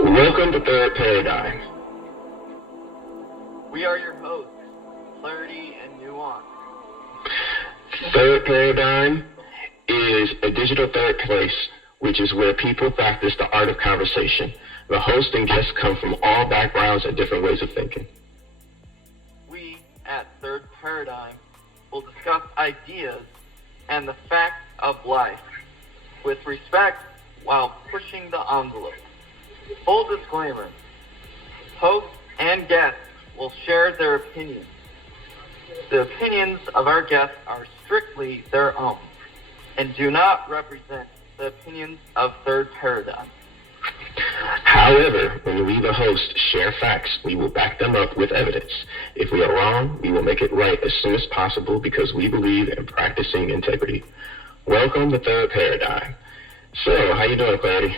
Welcome to Third Paradigm. We are your hosts, Clarity and Nuance. Third Paradigm is a digital third place, which is where people practice the art of conversation. The host and guests come from all backgrounds and different ways of thinking. We, at Third Paradigm, will discuss ideas and the facts of life with respect while pushing the envelope. Full disclaimer, hosts and guests will share their opinions. The opinions of our guests are strictly their own and do not represent the opinions of Third Paradigm. However, when we, the host, share facts, we will back them up with evidence. If we are wrong, we will make it right as soon as possible because we believe in practicing integrity. Welcome to Third Paradigm. So, how you doing, Clarity?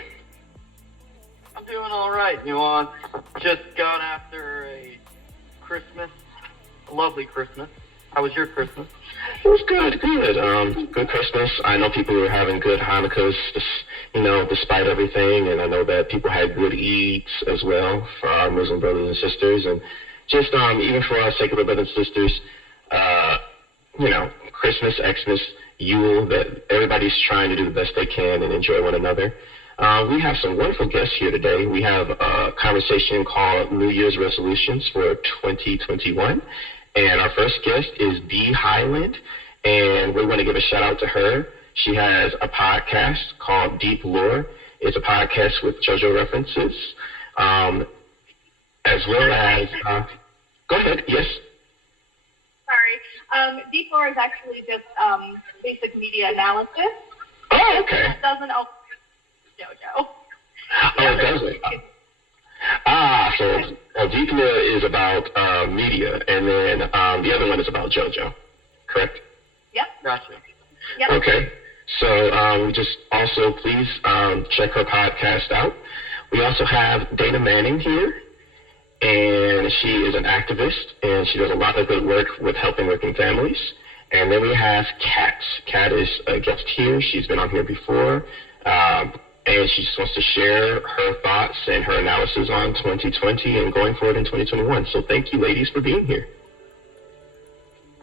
I'm doing all right, Nuance. Just got after a lovely Christmas. How was your Christmas? It was good. Good Christmas. I know people were having good Hanukkahs, despite everything, and I know that people had good Eids as well for our Muslim brothers and sisters, and just even for our secular brothers and sisters, Christmas, Xmas, Yule, that everybody's trying to do the best they can and enjoy one another. We have some wonderful guests here today. We have a conversation called New Year's Resolutions for 2021. And our first guest is Dee Highland, and we're going to give a shout out to her. She has a podcast called Deep Lore. It's a podcast with JoJo references, as well as, go ahead, yes? Sorry. Deep Lore is actually just basic media analysis. Oh, okay. It doesn't open JoJo. Oh, it doesn't? So Deep Lore is about media, and then the other one is about JoJo, correct? Yep. Gotcha. Yep. Okay. So just also please check her podcast out. We also have Dana Manning here, and she is an activist, and she does a lot of good work with helping working families. And then we have Kat. Kat is a guest here. She's been on here before. And she just wants to share her thoughts and her analysis on 2020 and going forward in 2021. So thank you, ladies, for being here.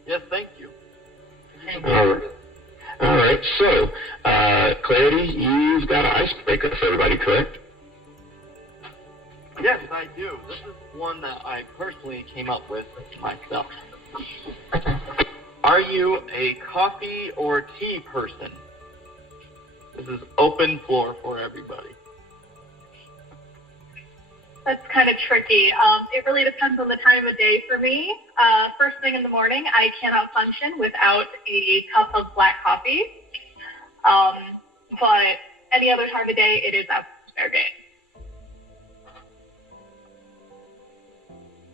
Yes, thank you. All right. So, Clarity, you've got an icebreaker for everybody, correct? Yes, I do. This is one that I personally came up with myself. Are you a coffee or tea person? This is open floor for everybody. That's kind of tricky. It really depends on the time of day for me. First thing in the morning, I cannot function without a cup of black coffee. But any other time of day, it is absolutely fair game.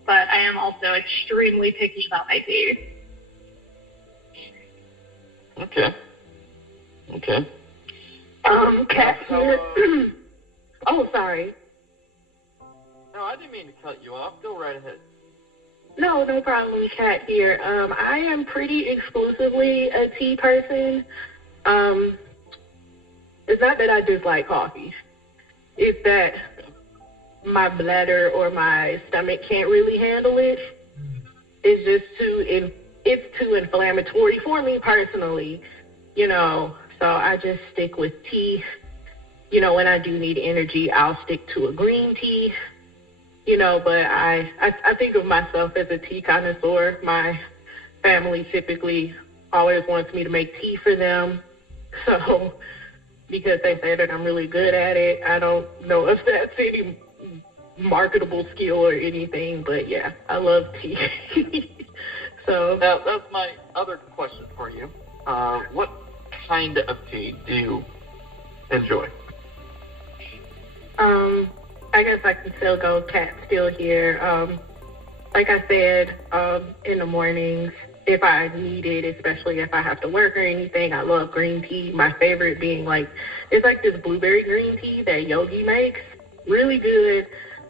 But I am also extremely picky about my tea. Okay. Kat here. Oh, sorry. No, I didn't mean to cut you off. Go right ahead. No problem, Kat here. I am pretty exclusively a tea person. It's not that I dislike coffee. It's that my bladder or my stomach can't really handle it. It's just too inflammatory for me personally, So I just stick with tea. When I do need energy, I'll stick to a green tea. But I think of myself as a tea connoisseur. My family typically always wants me to make tea for them. So because they say that I'm really good at it, I don't know if that's any marketable skill or anything. But yeah, I love tea. So now, that's my other question for you. What kind of tea do you enjoy? I guess I can still go Kat still here. Like I said, in the mornings, if I need it, especially if I have to work or anything, I love green tea. My favorite being it's like this blueberry green tea that Yogi makes. Really good.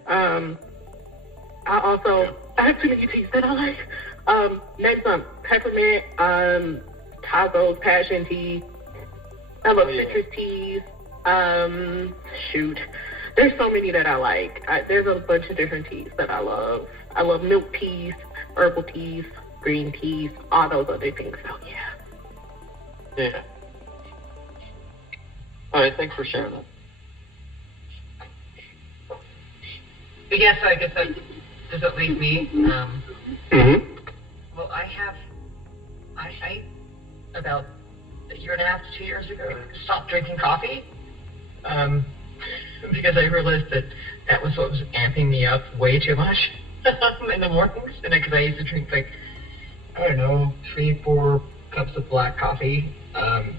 I have too many teas that I like. Next some peppermint, Tazo's passion tea. I love citrus teas. there's so many that I like. There's a bunch of different teas that I love. I love milk teas, herbal teas, green teas, all those other things. So, yeah. Yeah. All right, thanks for sharing that. Yes, I guess that does that leave me. Well, I about a year and a half to 2 years ago stopped drinking coffee because I realized that was what was amping me up way too much in the mornings, and because I used to drink like, I don't know, 3-4 cups of black coffee. I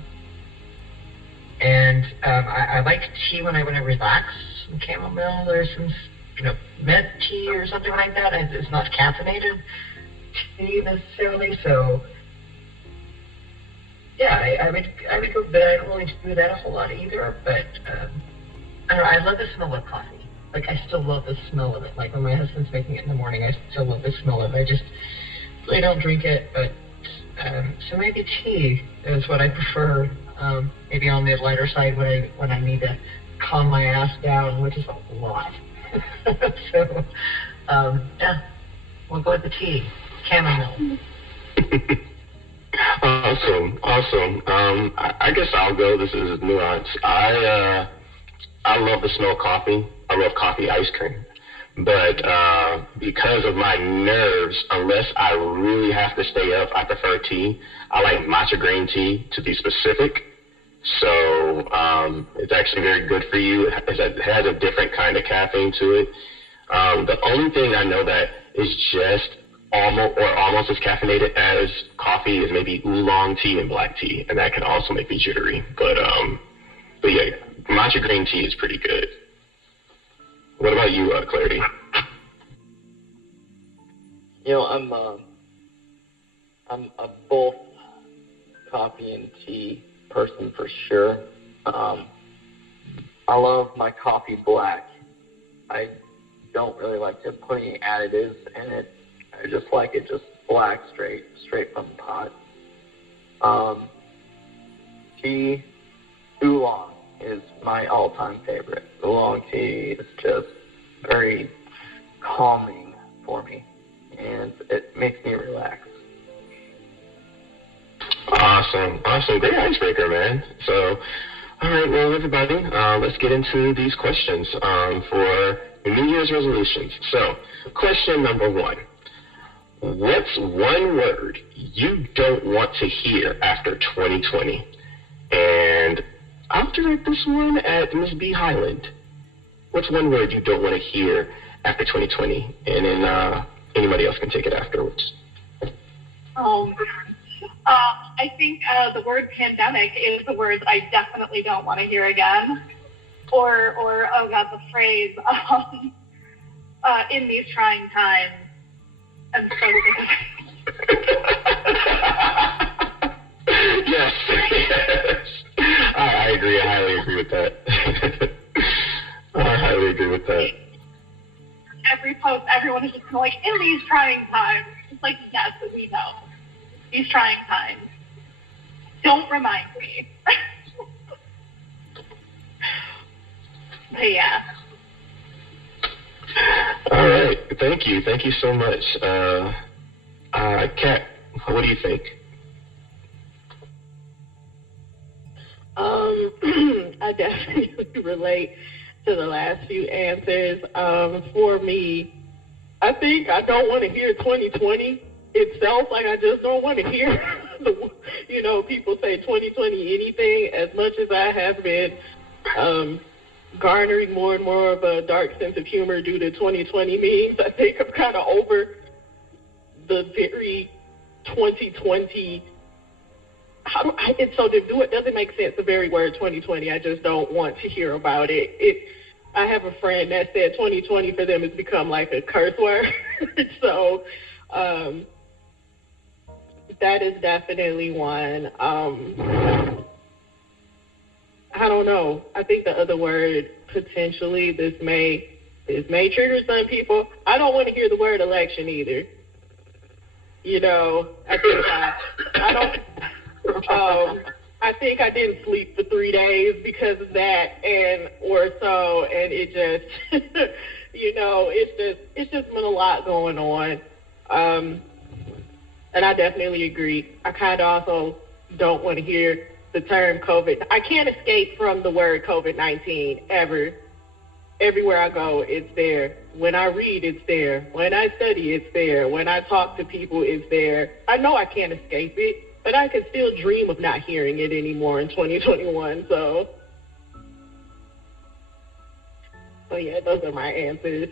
like tea when I want to relax, some chamomile or some, med tea or something like that. It's not caffeinated tea necessarily, so yeah, I would go, but I don't really do that a whole lot either. But I don't know, I love the smell of coffee. Like, I still love the smell of it. Like, when my husband's making it in the morning, I still love the smell of it. I just really don't drink it, but so maybe tea is what I prefer. Maybe on the lighter side when I need to calm my ass down, which is a lot. So, yeah, we'll go with the tea, chamomile. Awesome. I guess I'll go. This is nuance. I love the smell of coffee. I love coffee ice cream. But because of my nerves, unless I really have to stay up, I prefer tea. I like matcha green tea, to be specific. So it's actually very good for you. It has a different kind of caffeine to it. The only thing I know that is just almost as caffeinated as coffee is maybe oolong tea and black tea, and that can also make me jittery. But yeah, matcha green tea is pretty good. What about you, Clarity? I'm a both coffee and tea person for sure. I love my coffee black. I don't really like to put any additives in it. I just like it just black, straight from the pot. Tea, oolong is my all-time favorite. Oolong tea is just very calming for me, and it makes me relax. Awesome. Great icebreaker, man. So, all right, well, everybody, let's get into these questions for New Year's resolutions. So, question number 1. What's one word you don't want to hear after 2020? And I'll direct this one at Ms. B. Highland. What's one word you don't want to hear after 2020? And then anybody else can take it afterwards. I think the word pandemic is the word I definitely don't want to hear again. Or oh God, the phrase, in these trying times. I'm so sick of it. Yes. I agree. I highly agree with that. Every post, everyone is just kind of like, in these trying times. It's like, yes, we know. These trying times. Don't remind me. But yeah. All right. Thank you so much. Kat, what do you think? I definitely relate to the last few answers. For me, I think I don't want to hear 2020 itself. Like, I just don't want to hear, people say 2020 anything. As much as I have been garnering more and more of a dark sense of humor due to 2020 memes, I think I'm kind of over the very 2020. It doesn't make sense, the very word 2020. I just don't want to hear about it. I have a friend that said 2020 for them has become like a curse word. So that is definitely one. I don't know. I think the other word, potentially, this may trigger some people. I don't want to hear the word election either. I think I I think I didn't sleep for 3 days because of that, and it just, it's just been a lot going on. And I definitely agree. I kind of also don't want to hear the term COVID. I can't escape from the word COVID-19 ever. Everywhere I go, it's there. When I read, it's there. When I study, it's there. When I talk to people, it's there. I know I can't escape it, but I can still dream of not hearing it anymore in 2021. So yeah, those are my answers.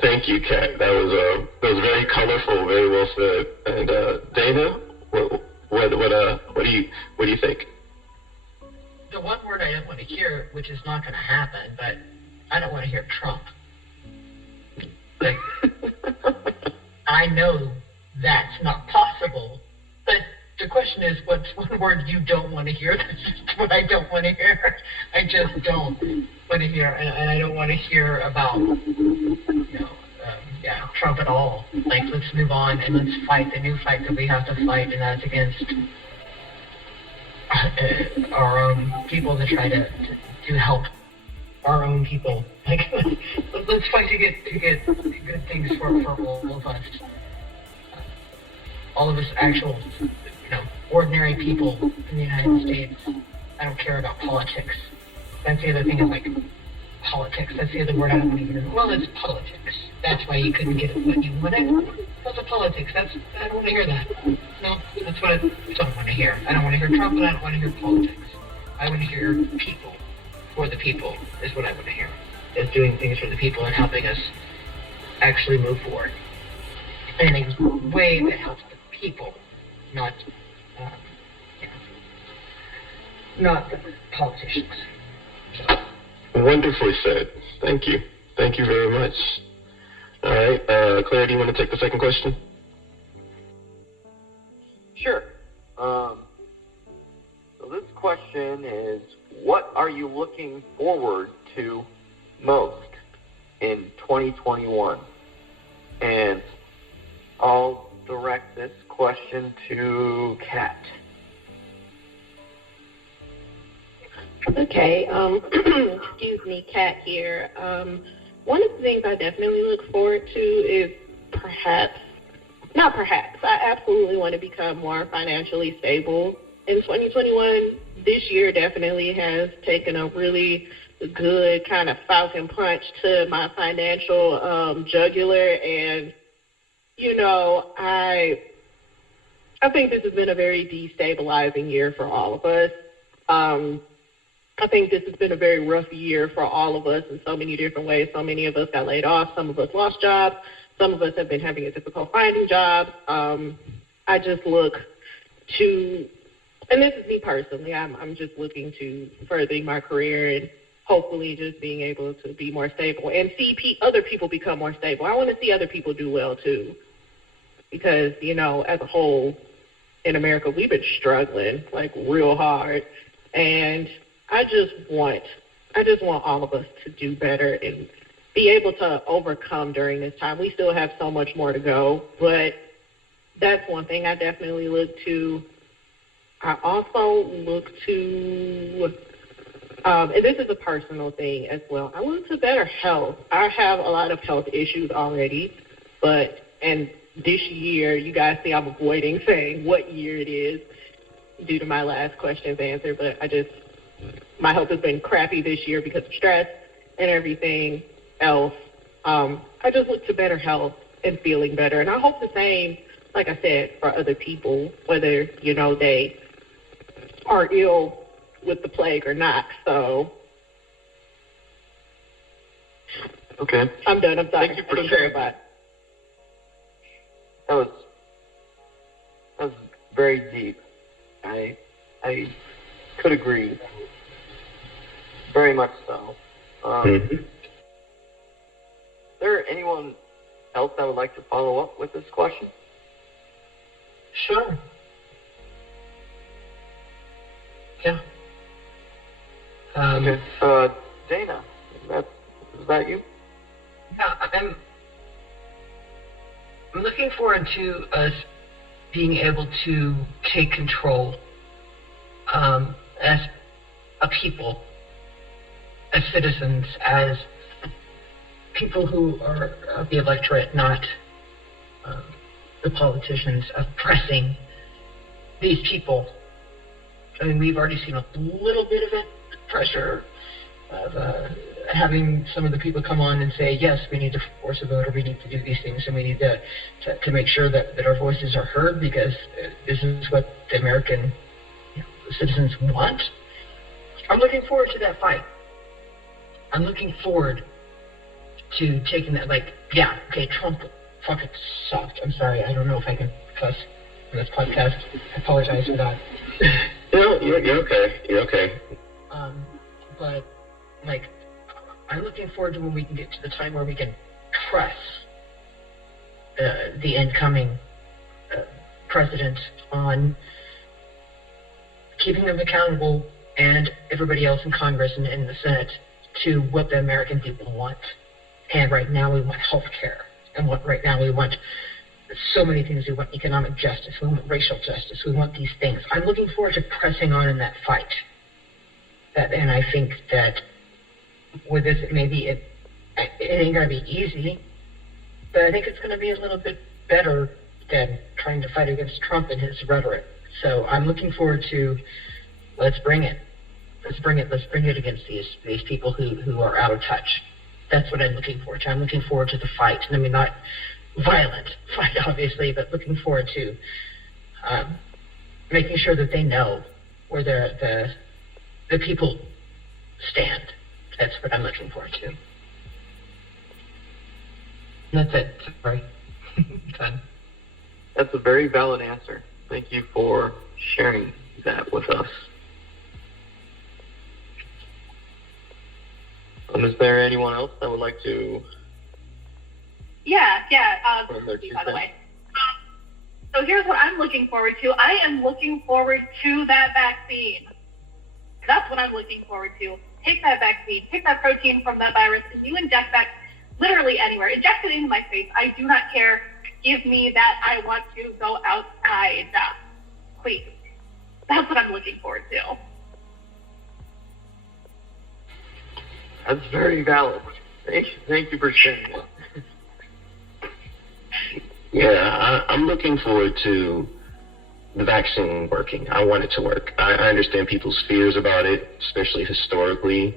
Thank you, Kat. That was very colorful, very well said. And Dana, what do you think? The one word I don't want to hear, which is not going to happen, but I don't want to hear Trump. Like, I know that's not possible, but the question is, what's one word you don't want to hear? That's just what I don't want to hear. I just don't want to hear, and I don't want to hear about, Trump at all. Like, let's move on and let's fight the new fight that we have to fight, and that's against our own people to try to help our own people. Like, let's fight to get good things for all of us. All of us actual, ordinary people in the United States. I don't care about politics. That's the other thing is, like, politics. That's the other word I don't want to hear. Well, it's politics. That's why you couldn't get what you wanted. Well, it's politics. I don't want to hear that. No, that's what I don't want to hear. I don't want to hear Trump, and I don't want to hear politics. I want to hear people for the people is what I want to hear. Is doing things for the people and helping us actually move forward in a way that helps the people, not the politicians. Wonderfully said. Thank you. Thank you very much. All right, Claire, do you want to take the second question? Sure. So this question is, what are you looking forward to most in 2021? And I'll direct this question to Kat. Okay, excuse me, Kat here. One of the things I definitely look forward to is I absolutely want to become more financially stable in 2021. This year definitely has taken a really good kind of falcon punch to my financial jugular, and I think this has been a very destabilizing year for all of us. I think this has been a very rough year for all of us in so many different ways. So many of us got laid off. Some of us lost jobs. Some of us have been having a difficult finding jobs. I just look to, and this is me personally, I'm just looking to furthering my career and hopefully just being able to be more stable and see other people become more stable. I want to see other people do well too, because, as a whole in America, we've been struggling like real hard, and I just want all of us to do better and be able to overcome during this time. We still have so much more to go, but that's one thing I definitely look to. I also look to, and this is a personal thing as well, I look to better health. I have a lot of health issues already, and this year, you guys see I'm avoiding saying what year it is due to my last question's answer, but my health has been crappy this year because of stress and everything else. I just look to better health and feeling better. And I hope the same, like I said, for other people, whether, they are ill with the plague or not. So, okay. I'm done. I'm sorry. Thank you for sharing. That was very deep. I could agree. Very much so. Is there anyone else that would like to follow up with this question? Sure. Yeah. Okay. Dana, is that you? Yeah, I'm looking forward to us being able to take control as a people, as citizens, as people who are of the electorate, not the politicians, of pressing these people. I mean, we've already seen a little bit of it, pressure of having some of the people come on and say, yes, we need to force a vote, or we need to do these things, and we need to make sure that our voices are heard, because this is what the American citizens want. I'm looking forward to that fight. I'm looking forward to taking that, Trump fucking sucked. I'm sorry, I don't know if I can cuss in this podcast. I apologize for that. You're okay. You're okay. But, I'm looking forward to when we can get to the time where we can press the incoming president on keeping them accountable, and everybody else in Congress and in the Senate, to what the American people want. And right now we want health care. And right now we want so many things. We want economic justice. We want racial justice. We want these things. I'm looking forward to pressing on in that fight. And I think that with this, maybe it ain't going to be easy, but I think it's going to be a little bit better than trying to fight against Trump and his rhetoric. So I'm looking forward to, let's bring it. Let's bring it against these people who are out of touch. That's what I'm looking forward to. I'm looking forward to the fight. And I mean, not violent fight, obviously, but looking forward to making sure that they know where the people stand. That's what I'm looking forward to. That's it. Sorry. Done. That's a very valid answer. Thank you for sharing that with us. Is there anyone else that would like to? Yeah. By the way. So here's what I'm looking forward to. I am looking forward to that vaccine. That's what I'm looking forward to. Take that vaccine, take that protein from that virus, and you inject that literally anywhere. Inject it into my face. I do not care. Give me that. I want to go outside. Please. That's what I'm looking forward to. That's very valid. Thank you for sharing that. Yeah, I'm looking forward to the vaccine working. I want it to work. I understand people's fears about it, especially historically,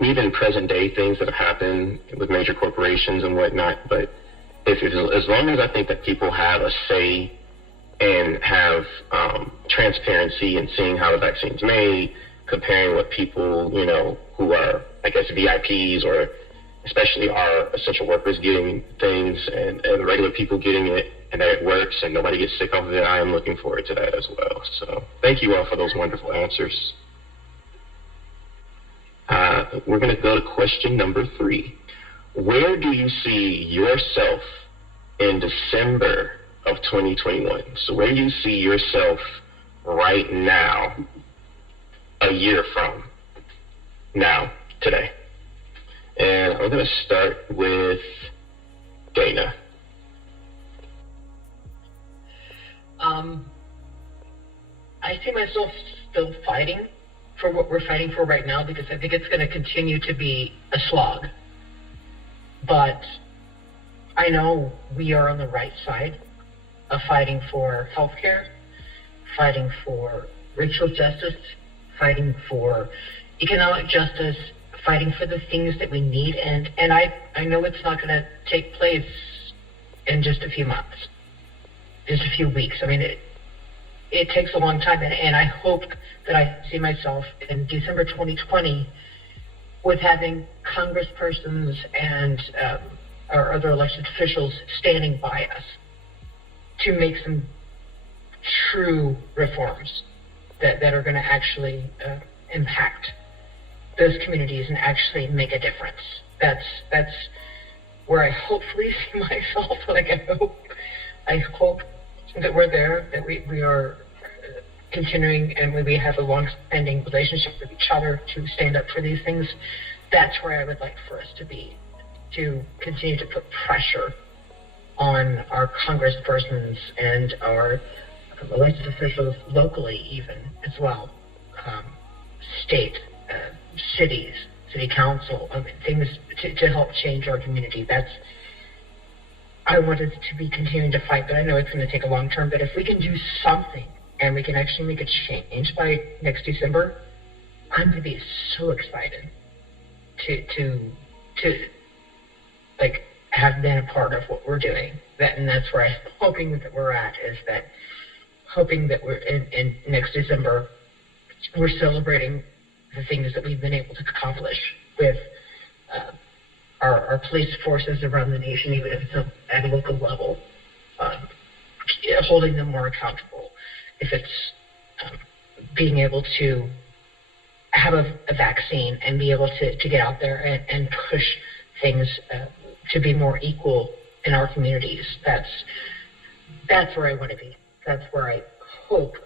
even present day things that have happened with major corporations and whatnot. But as long as I think that people have a say and have transparency in seeing how the vaccine's made, comparing what people, who are, I guess, VIPs or especially our essential workers getting things and regular people getting it, and that it works and nobody gets sick off of it, I am looking forward to that as well. So thank you all for those wonderful answers. We're going to go to question number 3. Where do you see yourself in December of 2021? So where do you see yourself right now, a year from now, today? And I'm going to start with Dana. I see myself still fighting for what we're fighting for right now, because I think it's going to continue to be a slog. But I know we are on the right side of fighting for healthcare, fighting for racial justice, fighting for economic justice, fighting for the things that we need. And I know it's not going to take place in just a few months, just a few weeks. I mean, it takes a long time. And I hope that I see myself in December 2020 with having congresspersons and our other elected officials standing by us to make some true reforms that are going to actually impact those communities and actually make a difference. That's where I hopefully see myself. I hope that we're there, that we are continuing, and we have a long-standing relationship with each other to stand up for these things. That's where I would like for us to be, to continue to put pressure on our congresspersons and our elected officials locally even as well, state, cities, city council, things to help change our community. I wanted to be continuing to fight, but I know it's going to take a long term. But if we can do something and we can actually make a change by next December, I'm going to be so excited to like have been a part of what we're doing. And that's where I'm hoping that we're at, is that hoping that we're in next December, we're celebrating the things that we've been able to accomplish with our police forces around the nation, even if it's at a local level, holding them more accountable. If it's being able to have a vaccine and be able to get out there and push things to be more equal in our communities. That's where I want to be. That's where I hope.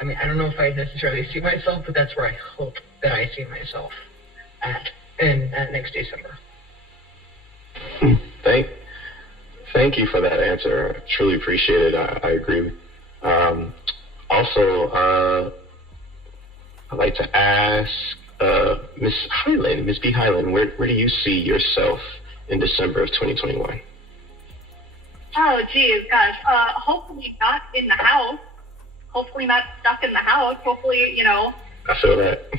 I mean, I don't know if I necessarily see myself, but that's where I hope that I see myself at next December. Thank you for that answer. I truly appreciate it. I agree. Also, I'd like to ask Miss B. Highland, where do you see yourself in December of 2021? Oh, geez, gosh. Hopefully not in the house. Hopefully not stuck in the house. Hopefully, I feel that.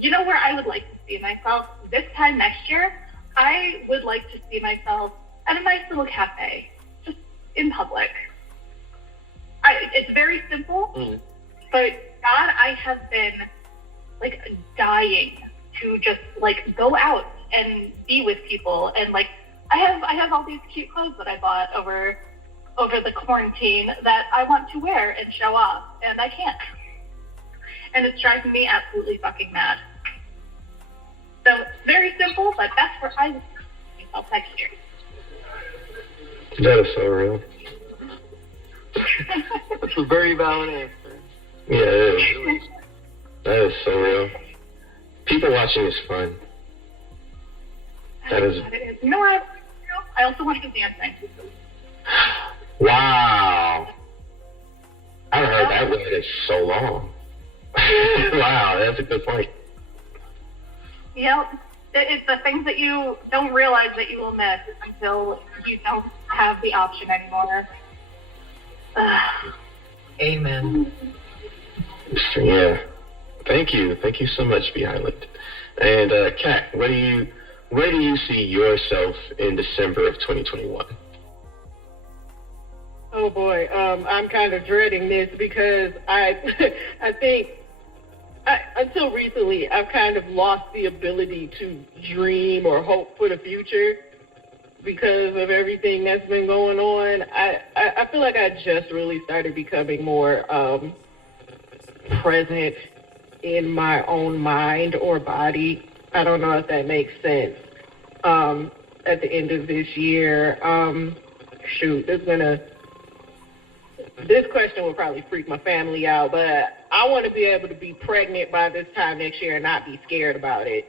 You know where I would like to see myself this time next year? I would like to see myself at a nice little cafe, just in public. It's very simple, but God, I have been dying to just go out and be with people, and I have all these cute clothes that I bought over the quarantine that I want to wear and show off, and I can't. And it's driving me absolutely fucking mad. So it's very simple, but that's where I will see myself next year. That is so real. That's a very valid answer. Yeah, it is. That is so real. People watching is fun. That is. You know what? I also want to dance next week. Wow. I haven't heard that word in so long. Wow, that's a good point. Yep. It's the things that you don't realize that you will miss until you don't have the option anymore. Amen. Yeah. Thank you. Thank you so much, B. Highland. And Kat, where do you see yourself in December of 2021? Oh boy, I'm kind of dreading this because I think until recently I've kind of lost the ability to dream or hope for the future because of everything that's been going on. I feel like I just really started becoming more present in my own mind or body. I don't know if that makes sense. At the end of this year, this question will probably freak my family out, but I want to be able to be pregnant by this time next year and not be scared about it.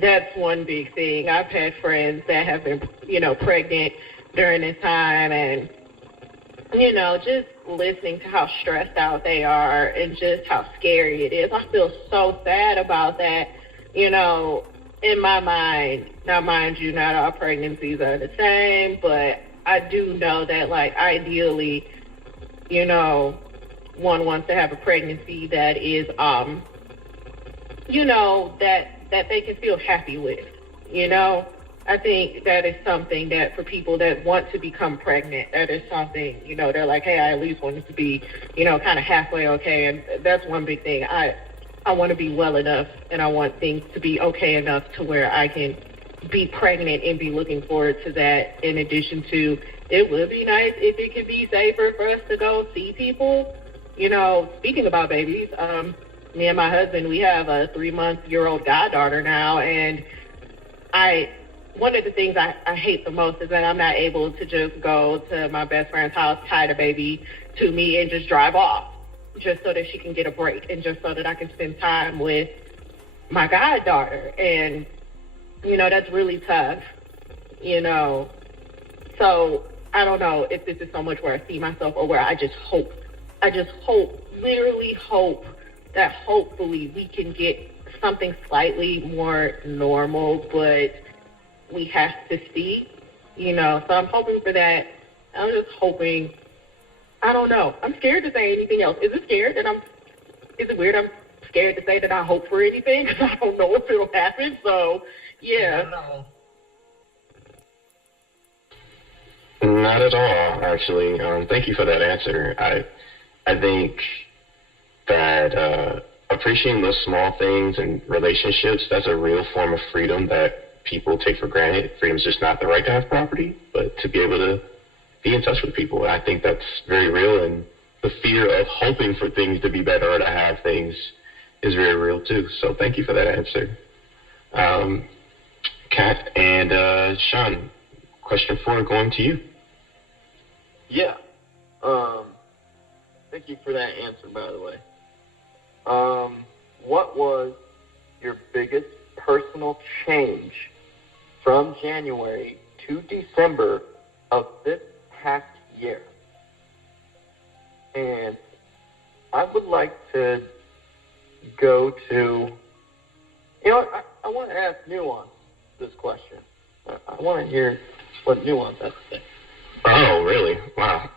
That's one big thing. I've had friends that have been, pregnant during this time, and, just listening to how stressed out they are and just how scary it is. I feel so sad about that, in my mind. Now, mind you, not all pregnancies are the same, but I do know that, ideally, one wants to have a pregnancy that is, that they can feel happy with, I think that is something that for people that want to become pregnant, that is something, they're like, hey, I at least want it to be, kind of halfway okay. And that's one big thing. I want to be well enough, and I want things to be okay enough to where I can be pregnant and be looking forward to that. In addition to, it would be nice if it could be safer for us to go see people. Speaking about babies, me and my husband, we have a 3-month-old goddaughter now, and one of the things I hate the most is that I'm not able to just go to my best friend's house, tie the baby to me, and just drive off, just so that she can get a break, and just so that I can spend time with my goddaughter. And, that's really tough, So I don't know if this is so much where I see myself or where I just hope, literally hope that hopefully we can get something slightly more normal, but we have to see, so I'm hoping for that. I'm just hoping, I don't know. I'm scared to say anything else. Is it weird I'm scared to say that I hope for anything because I don't know if it'll happen, so yeah. No. Not at all, actually. Thank you for that answer. I think that appreciating those small things and relationships, that's a real form of freedom that people take for granted. Freedom's just not the right to have property, but to be able to be in touch with people. And I think that's very real, and the fear of hoping for things to be better or to have things is very real too. So thank you for that answer. Kat and Sean, question 4 going to you. Yeah. Thank you for that answer, by the way. What was your biggest personal change from January to December of this past year? And I would like to go to, I want to ask Nuance this question. I want to hear what Nuance has to say. Oh, really? Wow.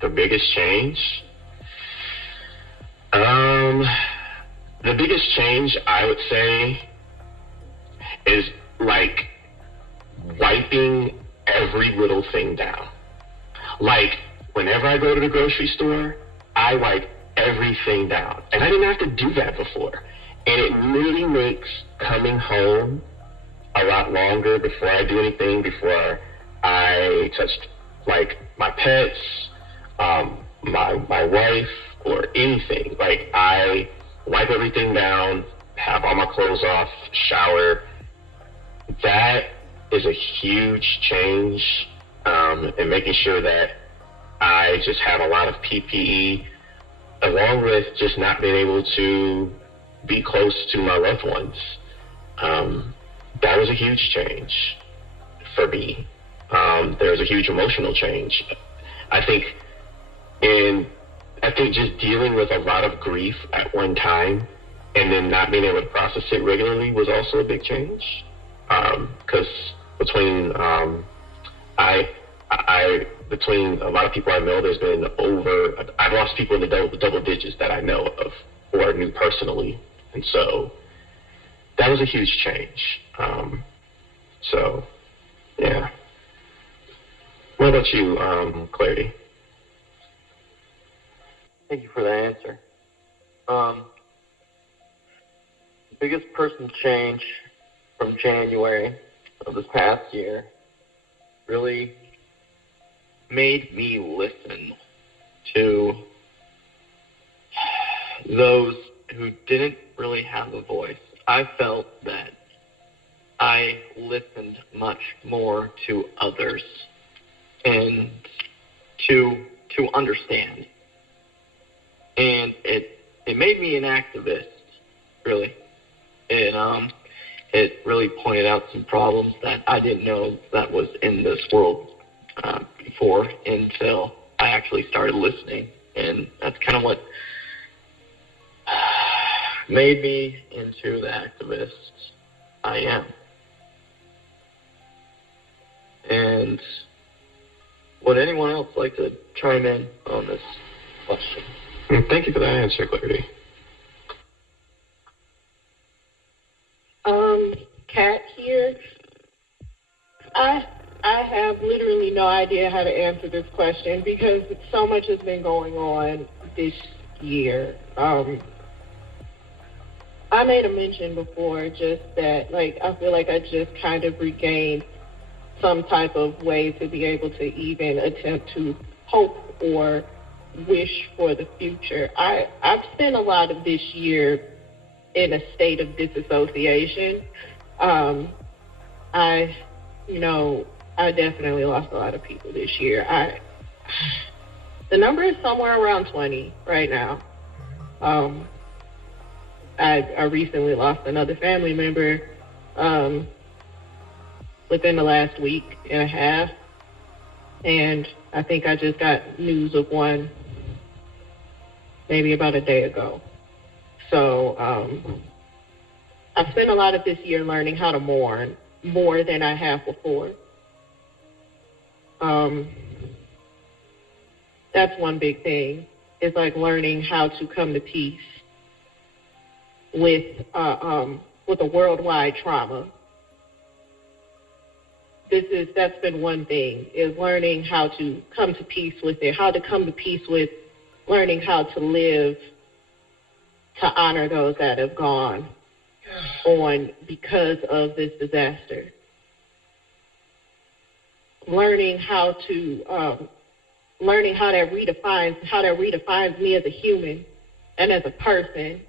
The biggest change? The biggest change, I would say, is like wiping every little thing down. Like, whenever I go to the grocery store, I wipe everything down. And I didn't have to do that before. And it really makes coming home a lot longer before I do anything, before I touch, like, my pets, my wife, or anything. Like, I wipe everything down, have all my clothes off, shower. That is a huge change in making sure that I just have a lot of PPE, along with just not being able to be close to my loved ones. That was a huge change for me. There was a huge emotional change. I think just dealing with a lot of grief at one time and then not being able to process it regularly was also a big change. Because between between a lot of people I know, there's been I've lost people in the double digits that I know of or knew personally. And so that was a huge change. So, yeah. What about you, Clarity? Thank you for that answer. Biggest personal change from January of this past year really made me listen to those who didn't really have a voice. I felt that I listened much more to others and to understand. And it made me an activist, really. It really pointed out some problems that I didn't know that was in this world before until I actually started listening. And that's kind of what made me into the activist I am. And would anyone else like to chime in on this question? Thank you for that answer, Clarity. Kat here. I have literally no idea how to answer this question because so much has been going on this year. I made a mention before just that, like, I feel like I just kind of regained some type of way to be able to even attempt to hope or wish for the future. I've spent a lot of this year in a state of disassociation. I definitely lost a lot of people this year. The number is somewhere around 20 right now. I recently lost another family member within the last week and a half. And I think I just got news of one maybe about a day ago. So I've spent a lot of this year learning how to mourn more than I have before. That's one big thing. It's like learning how to come to peace with a worldwide trauma. That's been one thing, is learning how to come to peace with it, how to come to peace with learning how to live to honor those that have gone on because of this disaster. Learning how that redefines me as a human and as a person,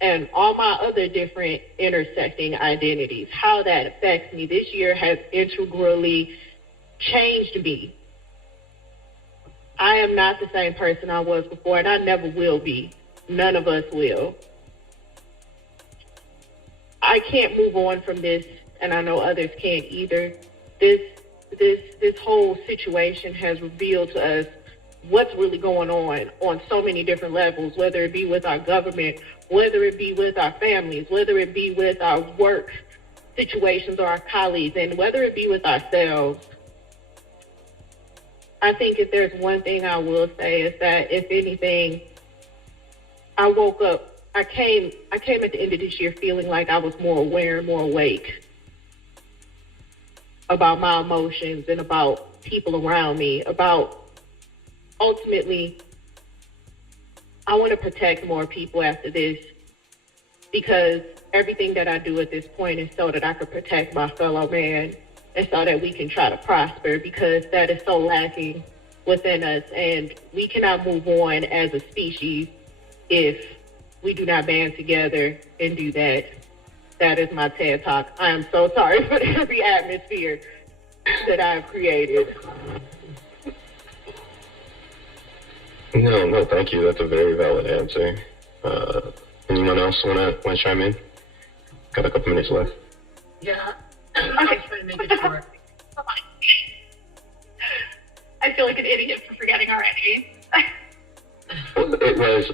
and all my other different intersecting identities, how that affects me. This year has integrally changed me. I am not the same person I was before, and I never will be. None of us will. I can't move on from this, and I know others can't either. This whole situation has revealed to us what's really going on so many different levels, whether it be with our government, whether it be with our families, whether it be with our work situations or our colleagues, and whether it be with ourselves. I think if there's one thing I will say is that, if anything, I woke up, I came at the end of this year feeling like I was more aware and more awake about my emotions and about people around me, about ultimately, I want to protect more people after this, because everything that I do at this point is so that I could protect my fellow man and so that we can try to prosper, because that is so lacking within us, and we cannot move on as a species if we do not band together and do that. That is my TED Talk. I am so sorry for the atmosphere that I've created. No, thank you. That's a very valid answer. Anyone else want to chime in? Got a couple minutes left. Yeah, I'll try to make it short. I feel like an idiot for forgetting already. It was,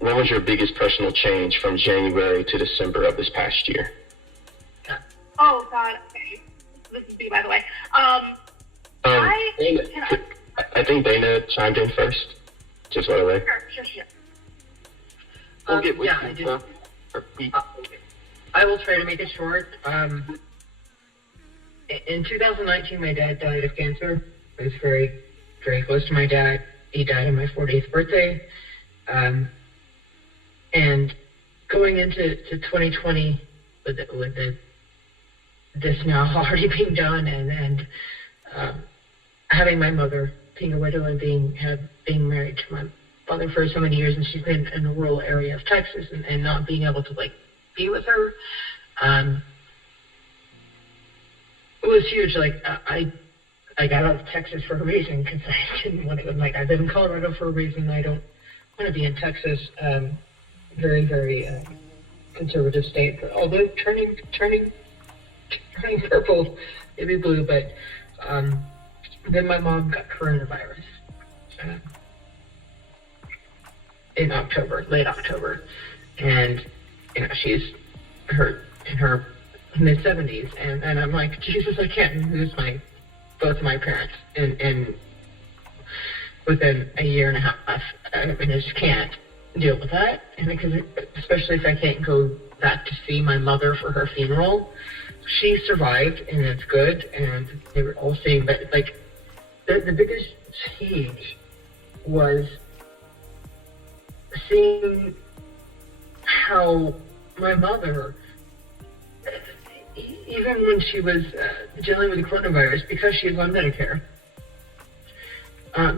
what was your biggest personal change from January to December of this past year? Oh, God. Okay. This is B, by the way. I think Dana chimed in first. Just right away. Sure. We'll get with yeah, you. I will try to make it short. In 2019, my dad died of cancer. I was very, very close to my dad. He died on my 40th birthday. And going into 2020 with this now already being done, and having my mother being a widow and being married to my father for so many years, and she's been in a rural area of Texas, and not being able to be with her, it was huge. I got out of Texas for a reason, because I didn't want to. I live in Colorado for a reason. I don't want to be in Texas. Very, very conservative state. Although turning purple, maybe blue. But then my mom got coronavirus in October, late October, and she's in her mid-70s, and I'm like, Jesus, I can't lose both my parents in within a year and a half. I just can't deal with that, and because especially if I can't go back to see my mother for her funeral. She survived, and it's good, and they were all saying that the biggest change was seeing how my mother, even when she was dealing with the coronavirus, because she was on Medicare,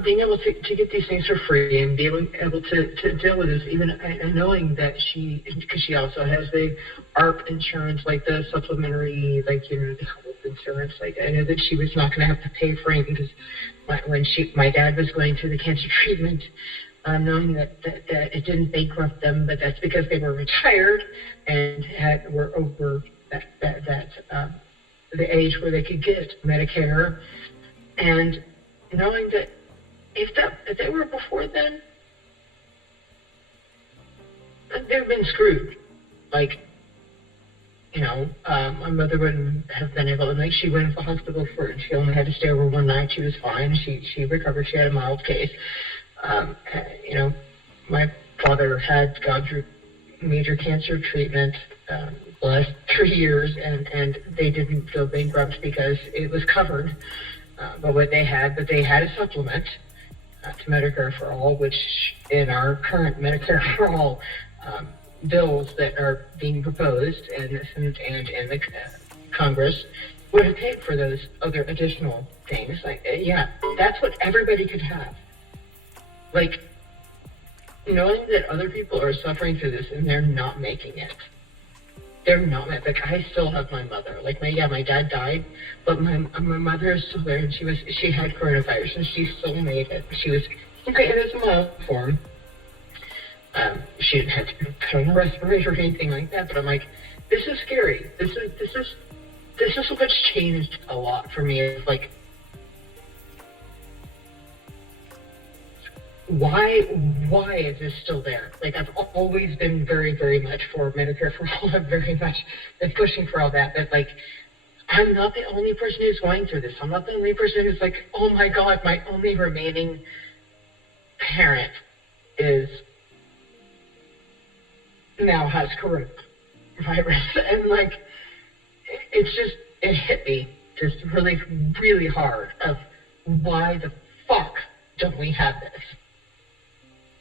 being able to get these things for free and be able to deal with this, even and knowing that because she also has the ARP insurance, the supplementary, the health insurance. I know that she was not going to have to pay for anything, because when my dad was going through the cancer treatment, knowing that it didn't bankrupt them, but that's because they were retired and were over the age where they could get Medicare, And knowing that if they were before then, they've been screwed. Like, my mother wouldn't have been able to, like, she went to the hospital she only had to stay over one night. She was fine. She recovered. She had a mild case. My father had gone through major cancer treatment the last 3 years, and they didn't go bankrupt because it was covered by what they had, but they had a supplement to Medicare for All, which in our current Medicare for All bills that are being proposed in the Senate and in the Congress would have paid for those other additional things. Like, that's what everybody could have. Like, knowing that other people are suffering through this and they're not making it. They're not, like, I still have my mother. Like, my dad died, but my mother is still there, and she had coronavirus, and she still made it. She was, okay, it is a mild form. She didn't have to put on a respirator or anything like that, but I'm like, this is scary. This is what's changed a lot for me. It's like, why is this still there? Like, I've always been very, very much for Medicare for All. I've very much been pushing for all that, but like, I'm not the only person who's going through this. I'm not the only person who's like, oh my God, my only remaining parent now has coronavirus. And like, it hit me just really, really hard of why the fuck don't we have this?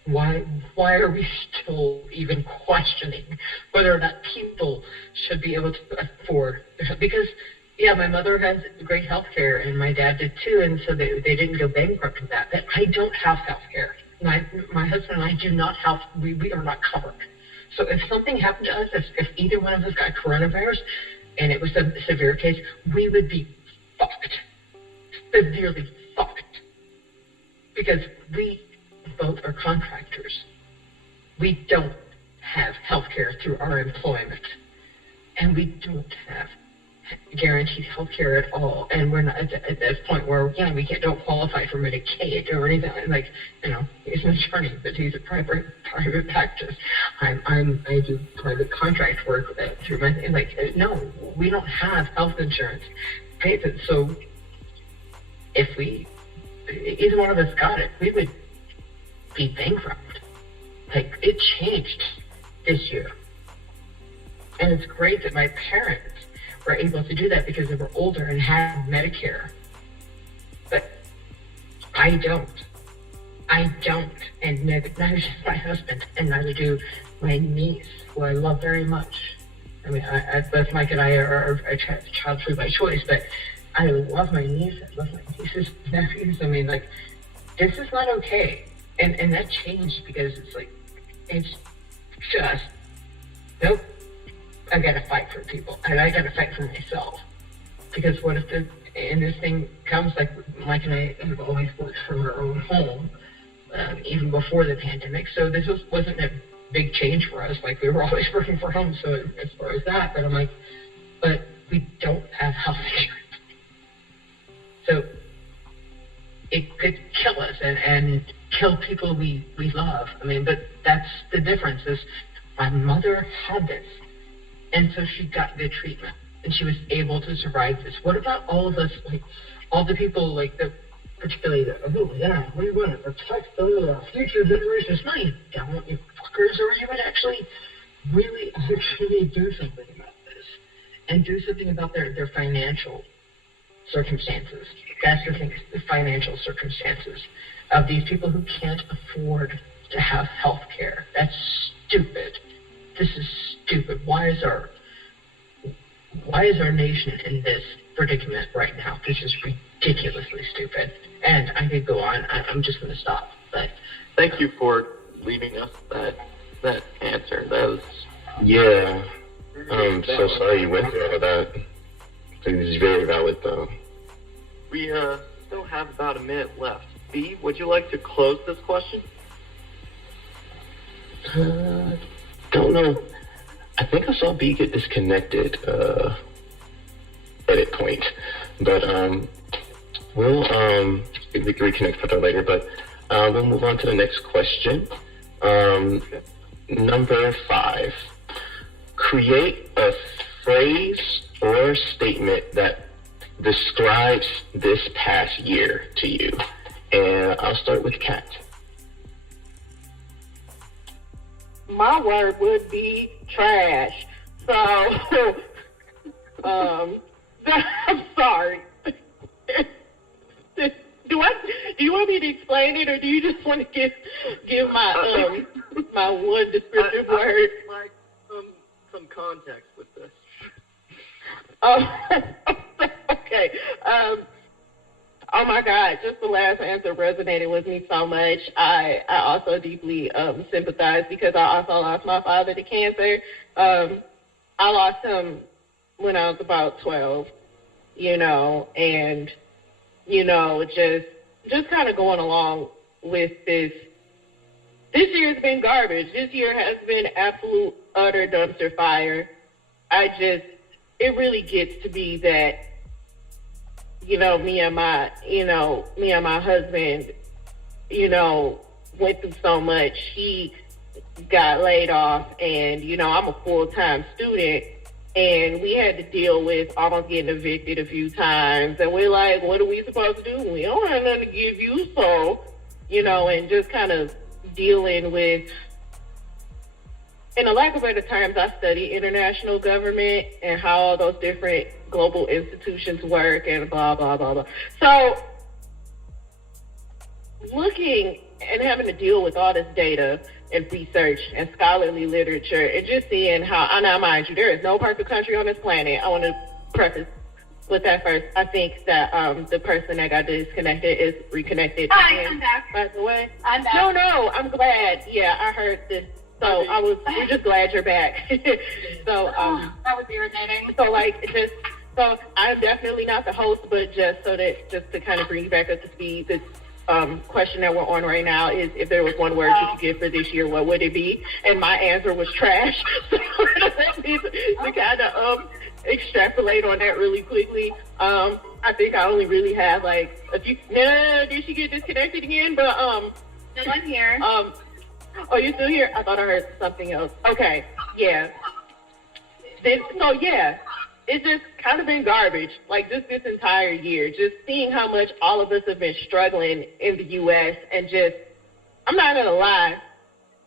Why are we still even questioning whether or not people should be able to afford? Because, my mother has great health care, and my dad did too, and so they didn't go bankrupt with that. But I don't have health care. My husband and I do not have, we are not covered. So if something happened to us, if either one of us got coronavirus, and it was a severe case, we would be fucked. Severely fucked. Because we both are contractors. We don't have health care through our employment. And we don't have guaranteed health care at all. And we're not at that point where, we don't qualify for Medicaid or anything. Like, he's an attorney, but he's a private practice. I do private contract work through my, no, we don't have health insurance. So if either one of us got it, we would be bankrupt. Like, it changed this year. And it's great that my parents were able to do that because they were older and had Medicare. But I don't. And neither does my husband, and neither do my niece, who I love very much. I mean, both Mike and I are child-free by choice, but I love my niece. I love my nieces, nephews. I mean, like, this is not okay. And that changed because it's just, nope, I gotta fight for people. And I gotta fight for myself. Because what if this thing comes, like Mike and I have always worked from our own home, even before the pandemic. So this wasn't a big change for us. Like, we were always working from home, so as far as that, but I'm like, but we don't have health insurance. So it could kill us and kill people we love. I mean, but that's the difference is my mother had this, and so she got good treatment, and she was able to survive this. What about all of us, like, all the people, like, particularly we want to protect the future generations? No, you don't, you fuckers, or you would actually do something about this, and do something about their financial circumstances. That's the thing, the financial circumstances of these people who can't afford to have health care. That's stupid. This is stupid. Why is our nation in this predicament right now? This is ridiculously stupid. And I could go on. I'm just going to stop. But thank you for leaving us that answer. That was I'm so sorry you went through all of that. I think this is very valid, though. We still have about a minute left. B, would you like to close this question? Don't know. I think I saw B get disconnected edit point. But We'll we can reconnect further later, but we'll move on to the next question. Number 5. Create a phrase or statement that describes this past year to you. And I'll start with Kat. My word would be trash. So, I'm sorry. Do you want me to explain it, or do you just want to give my my one descriptive word? Like some context with this. Okay. Oh my God! Just the last answer resonated with me so much. I also deeply sympathize because I also lost my father to cancer. I lost him when I was about 12. And just kind of going along with this. This year's been garbage. This year has been absolute, utter dumpster fire. It really gets to be that, me and my husband, went through so much. He got laid off, and, I'm a full-time student, and we had to deal with almost getting evicted a few times. And we're like, what are we supposed to do? We don't have nothing to give you, so, and just kind of dealing with, in a lack of better terms, I study international government and how all those different global institutions work and blah, blah, blah, blah. So looking and having to deal with all this data and research and scholarly literature and just seeing how, now mind you, there is no perfect country on this planet. I want to preface with that first. I think that the person that got disconnected is reconnected. Hi, I'm back. By the way. I'm back. No, I'm glad. Yeah, I heard this. So we're just glad you're back. So that was irritating. So I'm definitely not the host, but just to kind of bring you back up to speed, this question that we're on right now is, if there was one word you could give for this year, what would it be? And my answer was trash. So to kind of extrapolate on that really quickly, I think I only really have like a few. No, did she get disconnected again? But no, I'm here. Oh, you still here? I thought I heard something else. Okay, yeah. It's just kind of been garbage, like just this entire year. Just seeing how much all of us have been struggling in the U.S. and just, I'm not going to lie,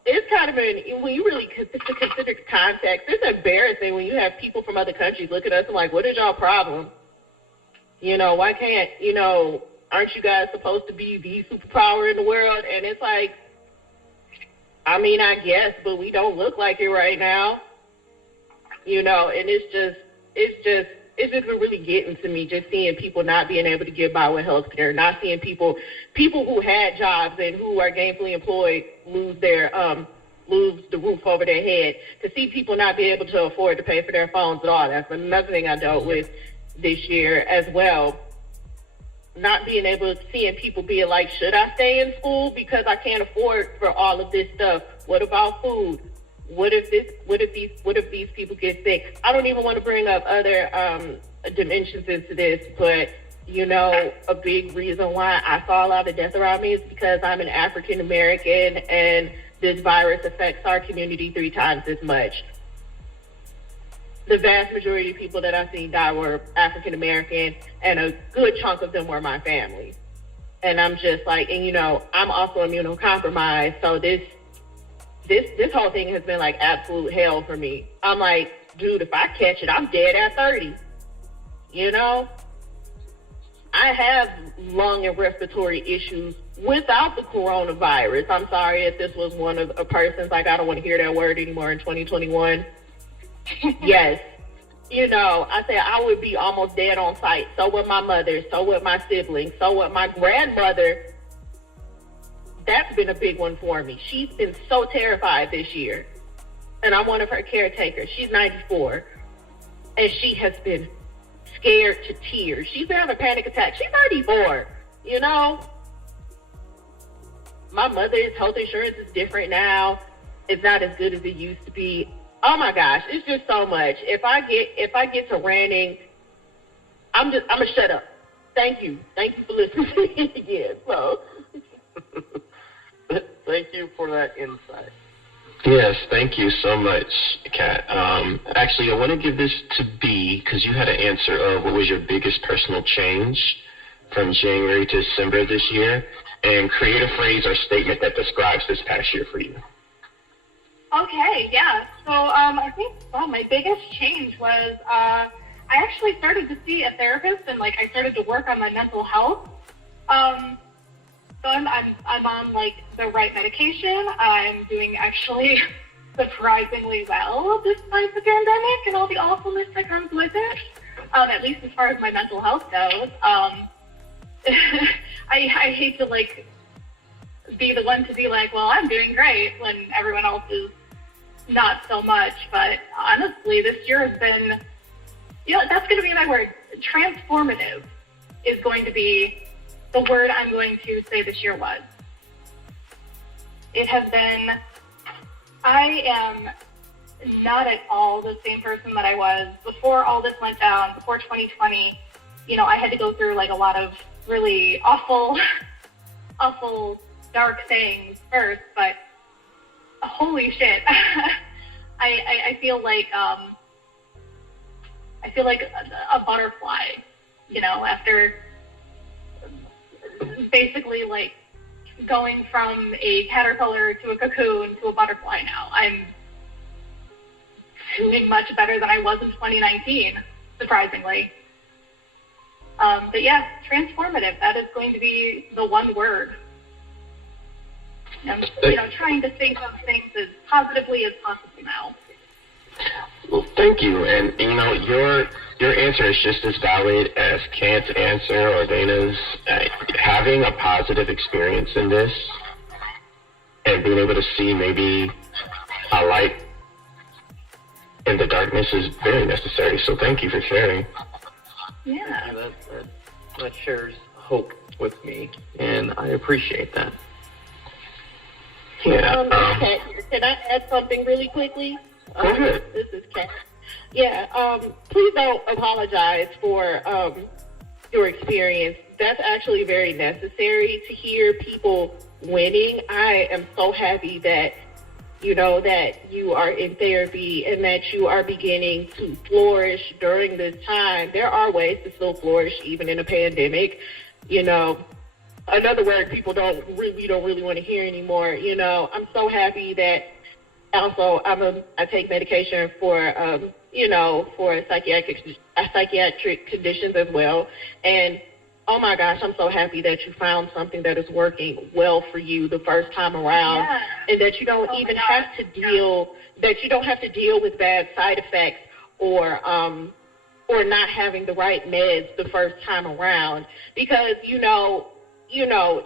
it's kind of been, when you really consider context, it's embarrassing when you have people from other countries look at us and like, what is y'all problem? Why can't, aren't you guys supposed to be the superpower in the world? And it's like, I mean, I guess, but we don't look like it right now, and it's just been really getting to me, just seeing people not being able to get by with health care, not seeing people who had jobs and who are gainfully employed lose the roof over their head, to see people not be able to afford to pay for their phones at all. That's another thing I dealt with this year as well. Not being able to, seeing people being like, should I stay in school because I can't afford for all of this stuff? What about food? What if these people get sick? I don't even want to bring up other dimensions into this, but a big reason why I saw a lot of death around me is because I'm an African American, and this virus affects our community 3 times as much. The vast majority of people that I've seen die were African American, and a good chunk of them were my family. And I'm just like, and I'm also immunocompromised, so this whole thing has been like absolute hell for me. I'm like, dude, if I catch it, I'm dead at 30. I have lung and respiratory issues without the coronavirus. I'm sorry if this was one of a person's, like, I don't want to hear that word anymore in 2021. Yes. I said I would be almost dead on sight. So would my mother, so would my siblings, so would my grandmother. That's been a big one for me. She's been so terrified this year. And I'm one of her caretakers. She's 94. And she has been scared to tears. She's been having panic attacks. She's 94, My mother's health insurance is different now. It's not as good as it used to be. Oh my gosh, it's just so much. If I get to ranting, I'm gonna shut up. thank you for listening to me again. So, thank you for that insight. Yes, thank you so much, Kat. Actually, I want to give this to B, because you had an answer of what was your biggest personal change from January to December this year, and create a phrase or statement that describes this past year for you. Okay, yeah. So I think my biggest change was I actually started to see a therapist, and like I started to work on my mental health. So I'm on like the right medication. I'm doing actually surprisingly well despite the pandemic and all the awfulness that comes with it. At least as far as my mental health goes. I hate to like be the one to be like, well, I'm doing great when everyone else is not so much. But honestly, this year has been, that's going to be my word. Transformative is going to be the word I'm going to say this year was. It has been, I am not at all the same person that I was before all this went down, before 2020. I had to go through like a lot of really awful, dark things first, but holy shit. I feel like a butterfly, after basically like going from a caterpillar to a cocoon to a butterfly now. I'm doing much better than I was in 2019, surprisingly. But yeah, transformative, that is going to be the one word. I'm trying to think of things as positively as possible now. Well, thank you. And, your answer is just as valid as Kat's answer or Dana's. Having a positive experience in this and being able to see maybe a light in the darkness is very necessary. So thank you for sharing. Yeah. That shares hope with me, and I appreciate that. Yeah. Kat, can I add something really quickly? Go ahead. This is Kat. Yeah, please don't apologize for your experience. That's actually very necessary to hear people winning. I am so happy that that you are in therapy and that you are beginning to flourish during this time. There are ways to still flourish even in a pandemic. Another word people don't really want to hear anymore. I'm so happy that also I take medication for for psychiatric conditions as well. And oh my gosh, I'm so happy that you found something that is working well for you the first time around, and that you don't have to deal with bad side effects or not having the right meds the first time around. Because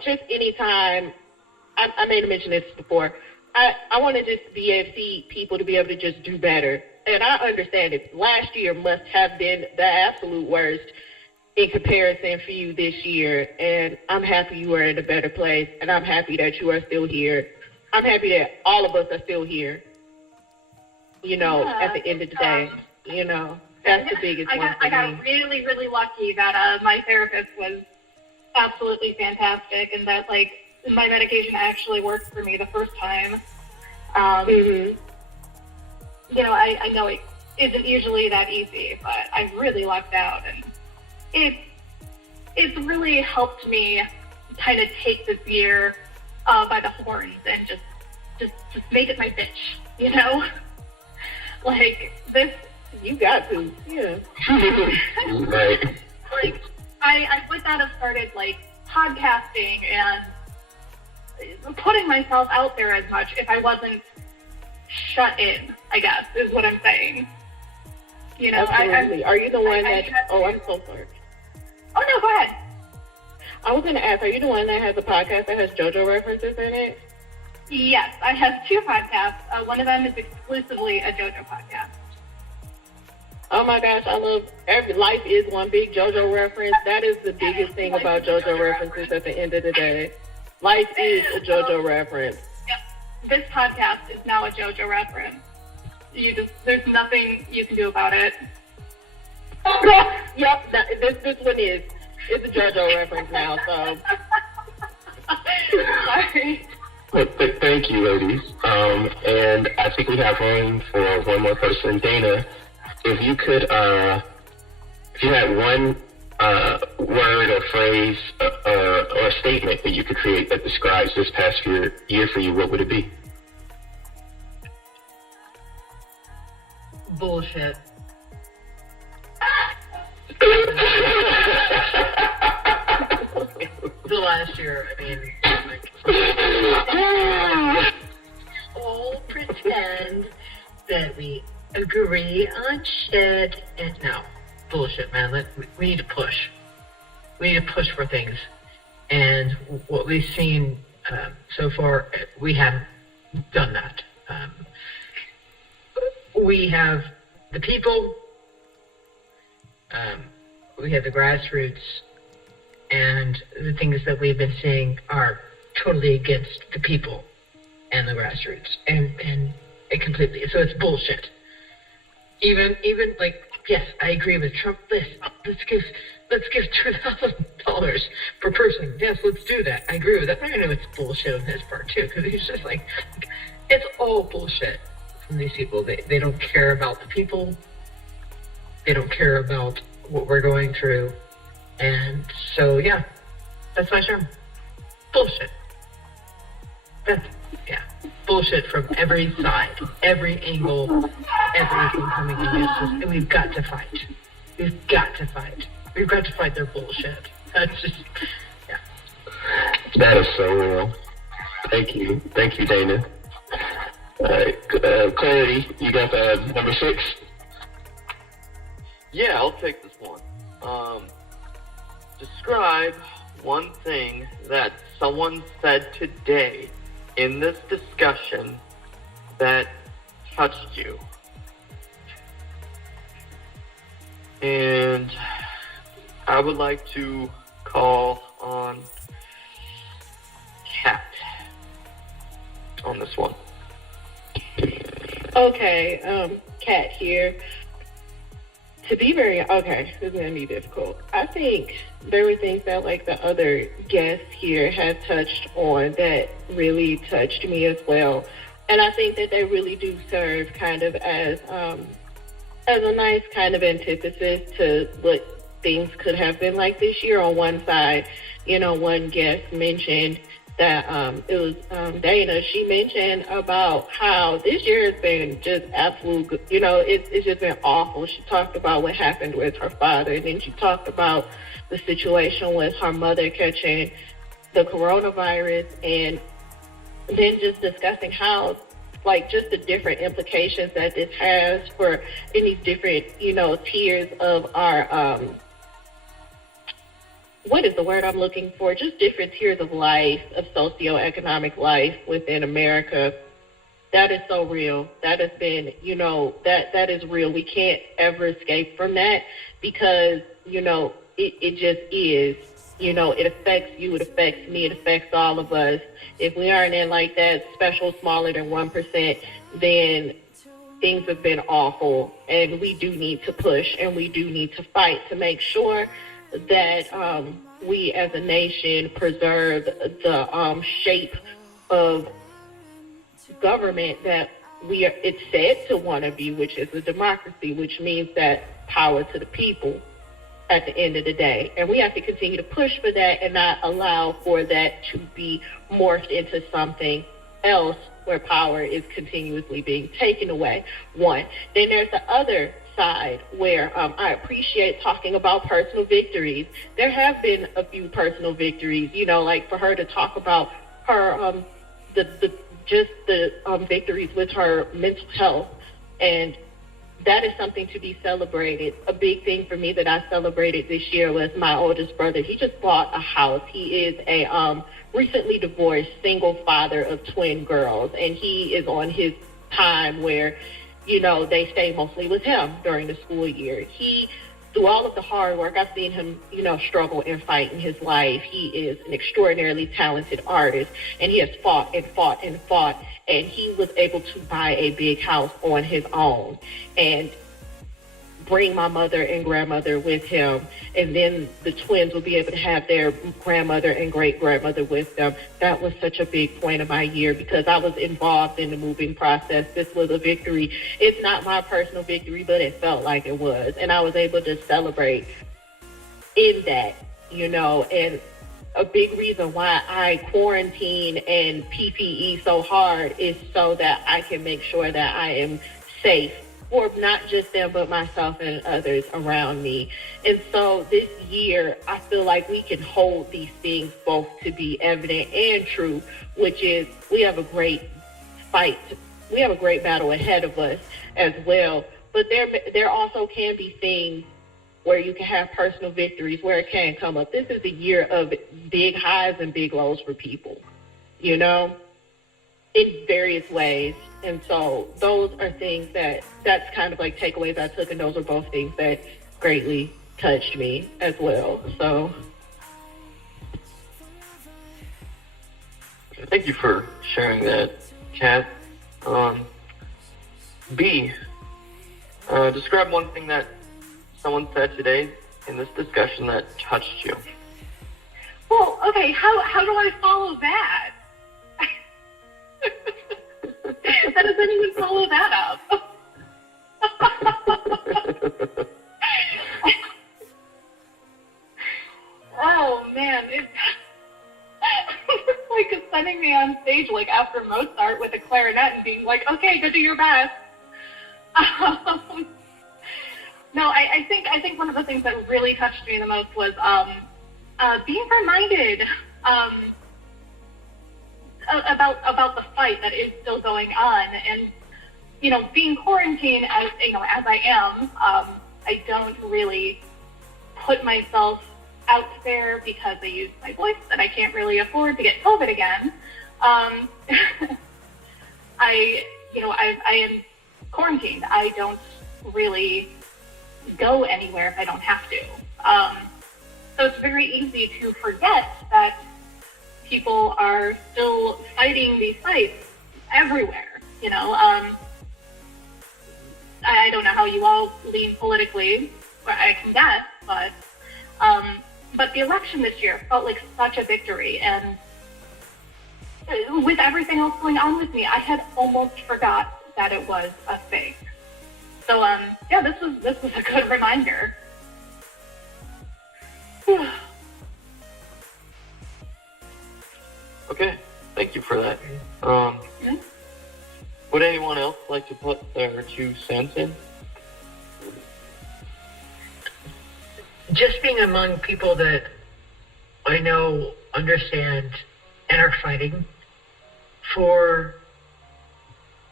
just anytime, I may have mentioned this before, I want to just be able to see people to be able to just do better. And I understand it. Last year must have been the absolute worst in comparison for you this year, and I'm happy you are in a better place, and I'm happy that you are still here. I'm happy that all of us are still here, at the end of the day, that's the biggest one for me. I got really, really lucky that my therapist was absolutely fantastic, and that, like, my medication actually worked for me the first time. I know it isn't usually that easy, but I really lucked out, and it's really helped me kind of take this year by the horns and just make it my bitch, like this. You got to, yeah. Right. Like I would not have started like podcasting and putting myself out there as much if I wasn't shut in, I guess, is what I'm saying. Absolutely. Are you the one that? I'm so sorry. Oh no, go ahead. I was going to ask, are you the one that has a podcast that has JoJo references in it? Yes, I have two podcasts. One of them is exclusively a JoJo podcast. Oh my gosh, I love life is one big JoJo reference. That is the biggest thing about JoJo references at the end of the day. Life is a JoJo reference. Yep. This podcast is now a JoJo reference. There's nothing you can do about it. Yep, this one is. It's a JoJo reference now, so. Sorry. Well, thank you, ladies. And I think we have room for one more person. Dana, if you could, if you had one word or phrase or a statement that you could create that describes this past year for you, what would it be? Bullshit. The last year, I mean, like, all pretend that we agree on shit, and no, bullshit, man. We need to push. We need to push for things, and what we've seen so far, we haven't done that. We have the people, we have the grassroots, and the things that we've been seeing are totally against the people and the grassroots, and it completely. So it's bullshit. Even like, yes, I agree with Trump. Let's give $2,000 per person. Yes, let's do that. I agree with that. I know it's bullshit on his part too, because he's just like, it's all bullshit from these people. They don't care about the people. They don't care about what we're going through. And so, yeah, that's my term. Bullshit. Bullshit from every side, every angle, everything coming against us. And we've got to fight. We've got to fight. We've got to fight their bullshit. That's just, yeah. That is so real. Thank you. Thank you, Dana. All right, Clarity, you got number 6? Yeah, I'll take this one. Describe one thing that someone said today in this discussion that touched you. And I would like to call on Kat on this one. Okay, Kat here. To be very, okay, this is going to be difficult. I think there were things that, like, the other guests here have touched on that really touched me as well. And I think that they really do serve kind of as a nice kind of antithesis to what things could have been like this year. On one side, you know, one guest mentioned that it was Dana. She mentioned about how this year has been just absolute, you know, it's just been awful. She talked about what happened with her father, and then she talked about the situation with her mother catching the coronavirus, and then just discussing how, like, just the different implications that this has for in these different, you know, tiers of our what is the word I'm looking for? Just different tiers of life, of socioeconomic life within America. That is so real. That has been, you know, that is real. We can't ever escape from that because, you know, it just is. You know, it affects you, it affects me, it affects all of us. If we aren't in like that special smaller than 1%, then things have been awful. And we do need to push and we do need to fight to make sure that we as a nation preserve the shape of government that it's said to want to be, which is a democracy, which means that power to the people at the end of the day. And we have to continue to push for that and not allow for that to be morphed into something else where power is continuously being taken away. One. Then there's the other side where I appreciate talking about personal victories. There have been a few personal victories, you know, like for her to talk about her the victories with her mental health, and that is something to be celebrated. A big thing for me that I celebrated this year was my oldest brother. He just bought a house. He is a recently divorced single father of twin girls, and he is on his time where, you know, they stay mostly with him during the school year. He, through all of the hard work, I've seen him, you know, struggle and fight in his life. He is an extraordinarily talented artist, and he has fought and fought and fought, and he was able to buy a big house on his own. And bring my mother and grandmother with him, and then the twins will be able to have their grandmother and great-grandmother with them. That was such a big point of my year because I was involved in the moving process. This was a victory. It's not my personal victory, but it felt like it was, and I was able to celebrate in that, you know. And a big reason why I quarantine and PPE so hard is so that I can make sure that I am safe for not just them, but myself and others around me. And so this year, I feel like we can hold these things both to be evident and true, which is we have a great fight. We have a great battle ahead of us as well. But there also can be things where you can have personal victories, where it can come up. This is a year of big highs and big lows for people, you know, in various ways. And so those are things that's kind of like takeaways I took, and those are both things that greatly touched me as well. So thank you for sharing that, Kat. B, describe one thing that someone said today in this discussion that touched you. Well, okay, how do I follow that? How does anyone follow that up? Oh man, it's like sending me on stage like after Mozart with a clarinet and being like, okay, go do your best. No, I think one of the things that really touched me the most was being reminded about the fight that is still going on, and you know, being quarantined as I am, I don't really put myself out there because I use my voice and I can't really afford to get COVID again. I am quarantined. I don't really go anywhere if I don't have to. So it's very easy to forget that people are still fighting these fights everywhere, you know. I don't know how you all lean politically, or I can guess, but the election this year felt like such a victory, and with everything else going on with me, I had almost forgot that it was a thing. So yeah, this was a good reminder. Okay, thank you for that. Would anyone else like to put their 2 cents in? Just being among people that I know, understand, and are fighting for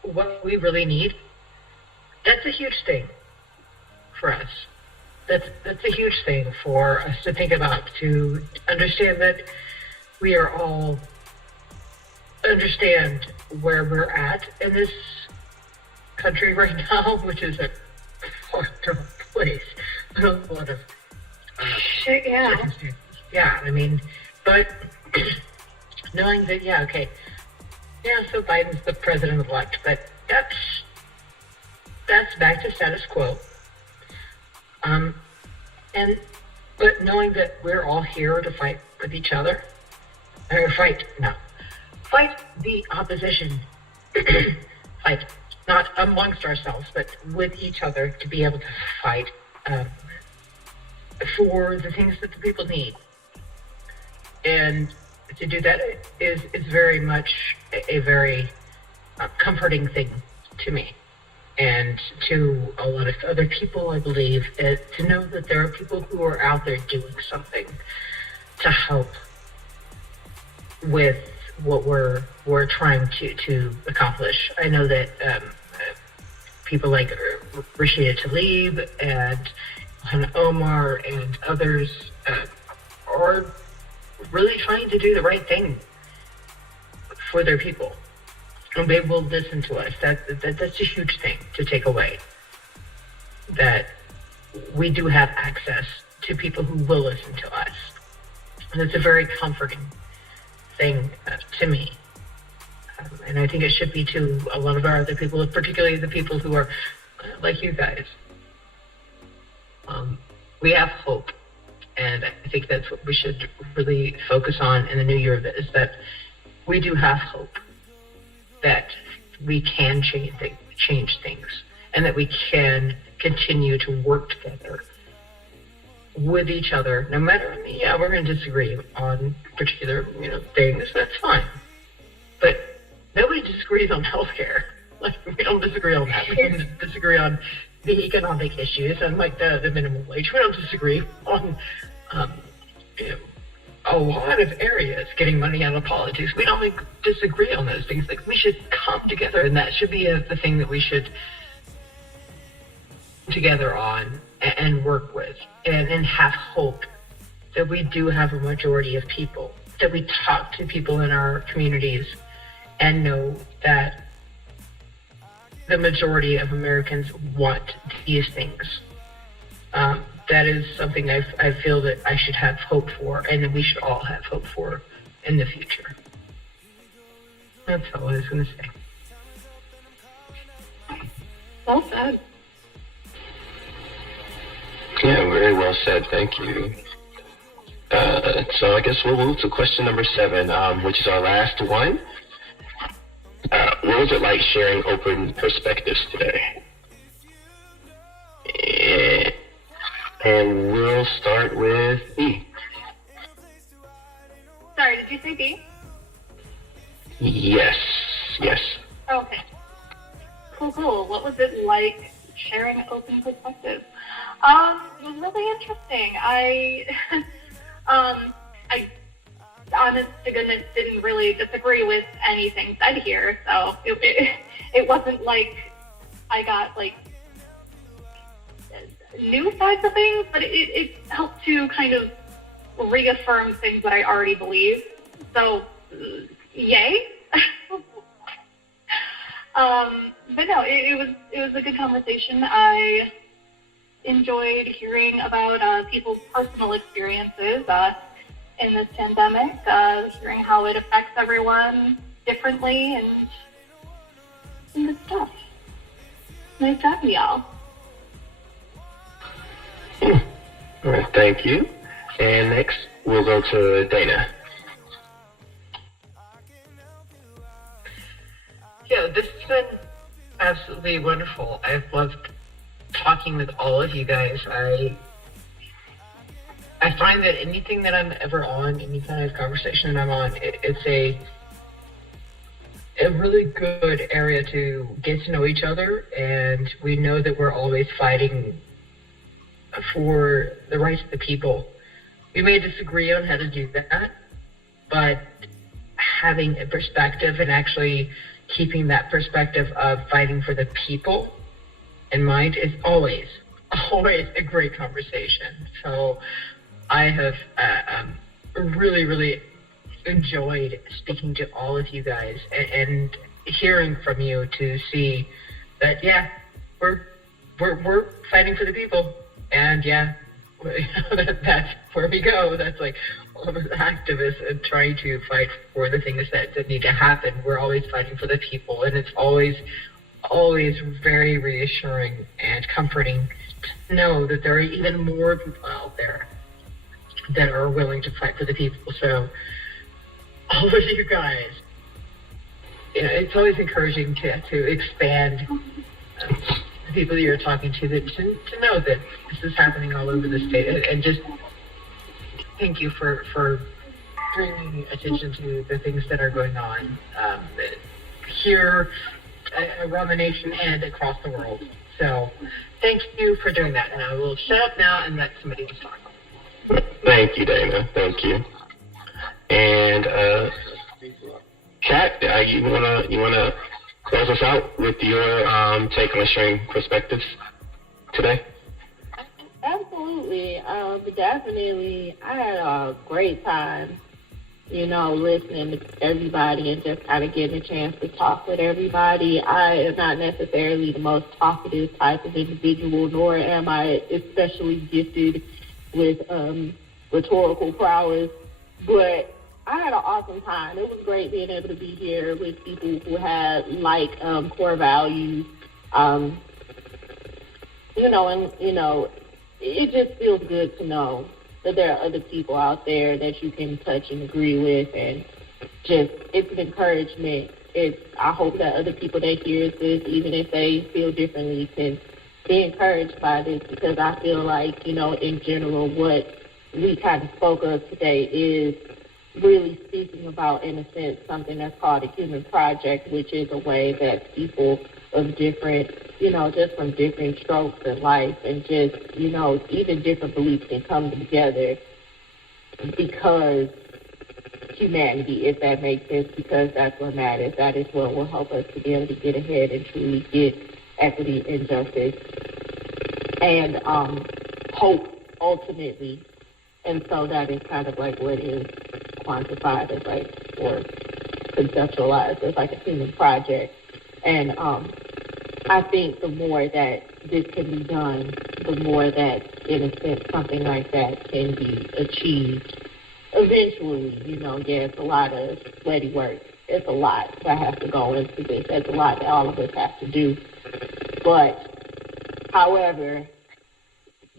what we really need, that's a huge thing for us. That's a huge thing for us to think about, to understand that we are all understand where we're at in this country right now, which is a fucked up place. A lot of shit, yeah. circumstances. Yeah, I mean, but knowing that, yeah, okay, yeah, so Biden's the president-elect, but that's back to status quo. But knowing that we're all here to fight with each other, fight the opposition, fight not amongst ourselves, but with each other, to be able to fight for the things that the people need. And to do that is very much a very comforting thing to me, and to a lot of other people, I believe, to know that there are people who are out there doing something to help with what we're trying to accomplish. I know that people like Rashida Tlaib and Hannah Omar and others are really trying to do the right thing for their people, and they will listen to us. That's a huge thing to take away, that we do have access to people who will listen to us, and it's a very comforting thing to me, and I think it should be to a lot of our other people, particularly the people who are like you guys. we have hope. And I think that's what we should really focus on in the new year, is that we do have hope, that we can change things, and that we can continue to work together with each other, no matter, we're going to disagree on particular, things, that's fine. But nobody disagrees on healthcare. Like, we don't disagree on that. We don't disagree on the economic issues and, like, the minimum wage. We don't disagree on, a lot of areas, getting money out of politics. We don't disagree on those things. Like, we should come together, and that should be the thing that we should together on and work with, and have hope that we do have a majority of people, that we talk to people in our communities and know that the majority of Americans want these things. That is something I feel that I should have hope for, and that we should all have hope for in the future. That's all I was going to say. Well said. Yeah, very well said. Thank you. So I guess we'll move to question number 7, which is our last one. What was it like sharing open perspectives today? And we'll start with B. Sorry, did you say B? Yes. Okay. Cool. What was it like sharing open perspectives? It was really interesting. I honest to goodness didn't really disagree with anything said here, so it wasn't like I got like new sides of things, but it helped to kind of reaffirm things that I already believe. So, yay. But no, it was a good conversation. I enjoyed hearing about people's personal experiences in this pandemic, hearing how it affects everyone differently, and good stuff. Nice talking to y'all. All right, thank you. And next, we'll go to Dana. Yeah, this has been absolutely wonderful. I've loved talking with all of you guys. I find that anything that I'm ever on, any kind of conversation that I'm on, it's a really good area to get to know each other, and we know that we're always fighting for the rights of the people. We may disagree on how to do that, but having a perspective and actually keeping that perspective of fighting for the people in mind is always a great conversation. So I have really, really enjoyed speaking to all of you guys and hearing from you to see that, we're fighting for the people. And that's where we go. That's like all of us activists and trying to fight for the things that need to happen. We're always fighting for the people, and it's always very reassuring and comforting to know that there are even more people out there that are willing to fight for the people. So all of you guys, it's always encouraging to expand the people that you're talking to know that this is happening all over the state, and just thank you for bringing attention to the things that are going on here around the nation and across the world. So thank you for doing that, and I will shut up now and let somebody else talk. Thank you, Dana. Thank you. And Kat, you wanna close us out with your take on sharing perspectives today? Absolutely. Definitely. I had a great time, listening to everybody and just kind of getting a chance to talk with everybody. I am not necessarily the most talkative type of individual, nor am I especially gifted with rhetorical prowess, but I had an awesome time. It was great being able to be here with people who had core values, it just feels good to know that there are other people out there that you can touch and agree with, and just, it's an encouragement. I hope that other people that hear this, even if they feel differently, can be encouraged by this, because I feel like, in general, what we kind of spoke of today is really speaking about, in a sense, something that's called a human project, which is a way that people of different, just from different strokes in life and just, even different beliefs can come together because humanity, if that makes sense, because that's what matters. That is what will help us to be able to get ahead and truly get equity and justice and hope, ultimately. And so that is kind of like what is quantified as like, or conceptualized as like a human project. And I think the more that this can be done, the more that, in a sense, something like that can be achieved eventually. Yeah, it's a lot of sweaty work. It's a lot that has to go into this. It's a lot that all of us have to do. But, however,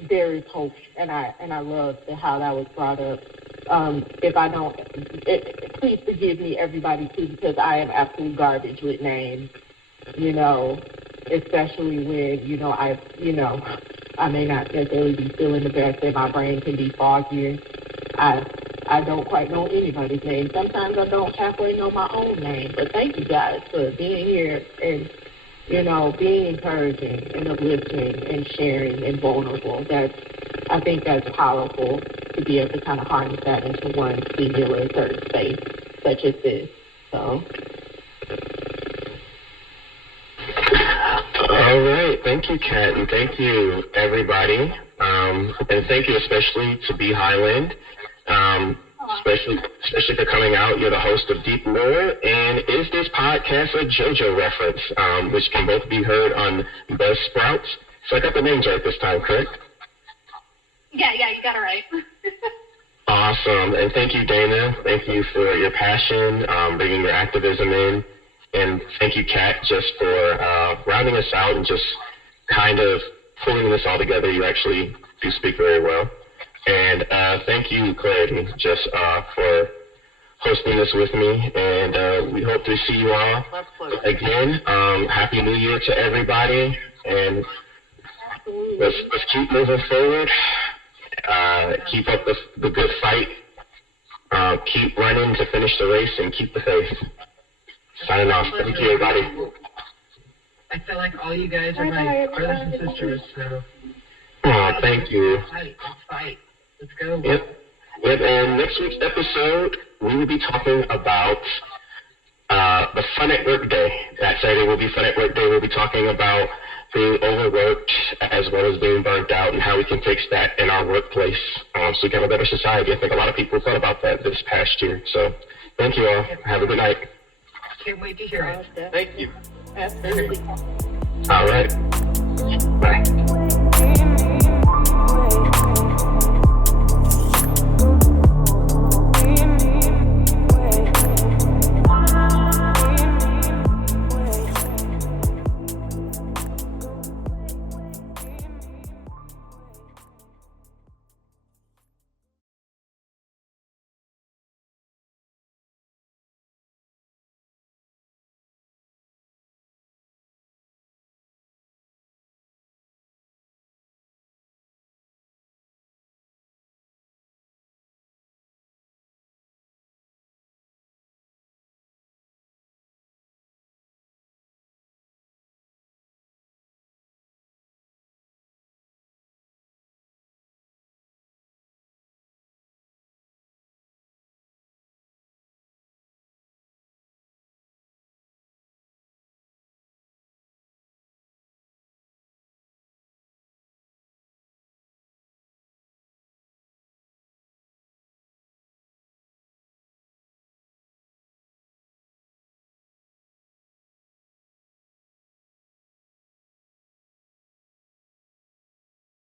there is hope, and I love how that was brought up. If I don't, please forgive me, everybody, too, because I am absolute garbage with names, especially when, I may not necessarily be feeling the best, and my brain can be foggier. I don't quite know anybody's name. Sometimes I don't halfway know my own name, but thank you guys for being here and, being encouraging and uplifting and sharing and vulnerable. I think that's powerful to be able to kind of harness that into one singular certain space, such as this. So. All right. Thank you, Kat, and thank you, everybody. And thank you especially to B. Highland, especially for coming out. You're the host of Deep Lore, and is this podcast a JoJo reference, which can both be heard on Buzzsprouts. So I got the names right this time, correct? Yeah, you got it right. Awesome. And thank you, Dana. Thank you for your passion, bringing your activism in. And thank you, Kat, just for rounding us out and just kind of pulling this all together. You actually do speak very well. And thank you, Clarity, just for hosting this with me. And we hope to see you all again. Happy New Year to everybody. And let's keep moving forward. Keep up the good fight. Keep running to finish the race and keep the faith. Signing off. Thank you, everybody. I feel like all you guys are my brothers and sisters, so. Oh, thank you. Let's fight. Let's go. Yep. And next week's episode, we will be talking about the Fun at Work Day. That Saturday will be Fun at Work Day. We'll be talking about being overworked as well as being burnt out and how we can fix that in our workplace so we can have a better society. I think a lot of people thought about that this past year. So thank you all. Have a good night. Can't wait to hear it. Thank you. Absolutely. All right. Bye.